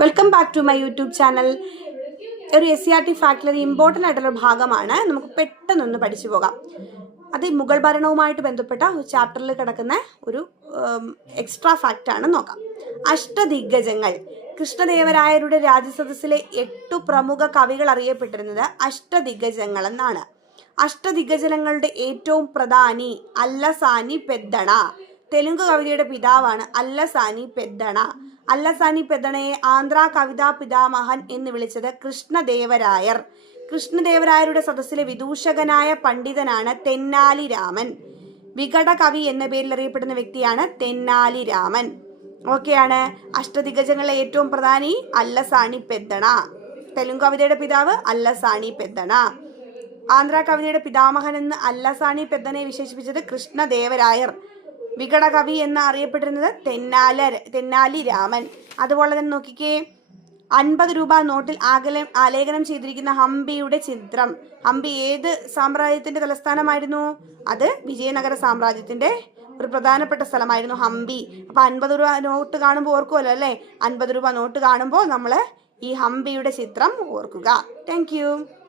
Welcome back to my YouTube channel. ഒരു SCERT ഫാക്ടിൽ important ആയിട്ടുള്ള ഭാഗമാണ്. നമുക്ക് പെട്ടെന്നൊന്ന് പഠിച്ചു പോകാം. അത് മുഗൾ ഭരണവുമായിട്ട് ബന്ധപ്പെട്ട ഒരു ചാപ്റ്ററിൽ കിടക്കുന്ന ഒരു എക്സ്ട്രാ ഫാക്റ്റാണ്. നോക്കാം. അഷ്ടദിഗ്ഗജങ്ങൾ. കൃഷ്ണദേവരായരുടെ രാജസദസ്സിലെ 8 പ്രമുഖ കവികൾ അറിയപ്പെട്ടിരുന്നത് അഷ്ടദിഗ്ഗജങ്ങൾ എന്നാണ്. അഷ്ടദിഗ്ഗജങ്ങളുടെ ഏറ്റവും പ്രധാനി അല്ലസാനി പെദ്ദണ. തെലുങ്ക് കവിതയുടെ പിതാവാണ് അല്ലസാനി പെദ്ദണ. അല്ലസാനി പെദ്ദണയെ ആന്ധ്ര കവിതാ പിതാമഹൻ എന്ന് വിളിച്ചത് കൃഷ്ണദേവരായർ. കൃഷ്ണദേവരായരുടെ സദസ്സിലെ വിദൂഷകനായ പണ്ഡിതനാണ് തെന്നാലി രാമൻ. വികട കവി എന്ന പേരിൽ അറിയപ്പെടുന്ന വ്യക്തിയാണ് തെന്നാലി രാമൻ. ഓക്കെയാണ്. അഷ്ടദിഗ്ഗജങ്ങളിലെ ഏറ്റവും പ്രധാനി അല്ലസാനി പെദ്ദണ. തെലുങ്ക് കവിതയുടെ പിതാവ് അല്ലസാനി പെദ്ദണ. ആന്ധ്ര കവിതയുടെ പിതാമഹൻ എന്ന് അല്ലസാനി പെദ്ദണയെ വിശേഷിപ്പിച്ചത് കൃഷ്ണദേവരായർ. വികട കവി എന്ന് അറിയപ്പെട്ടിരുന്നത് തെന്നാലി രാമൻ. അതുപോലെ തന്നെ നോക്കിക്കേ, 50 രൂപ നോട്ടിൽ ആലേഖനം ചെയ്തിരിക്കുന്ന ഹംപിയുടെ ചിത്രം. ഹംപി ഏത് സാമ്രാജ്യത്തിന്റെ തലസ്ഥാനമായിരുന്നു? അത് വിജയനഗര സാമ്രാജ്യത്തിന്റെ ഒരു പ്രധാനപ്പെട്ട സ്ഥലമായിരുന്നു ഹംപി. അപ്പൊ 50 രൂപ നോട്ട് കാണുമ്പോൾ ഓർക്കുമല്ലോ അല്ലേ? 50 രൂപ നോട്ട് കാണുമ്പോൾ നമ്മൾ ഈ ഹംപിയുടെ ചിത്രം ഓർക്കുക. താങ്ക്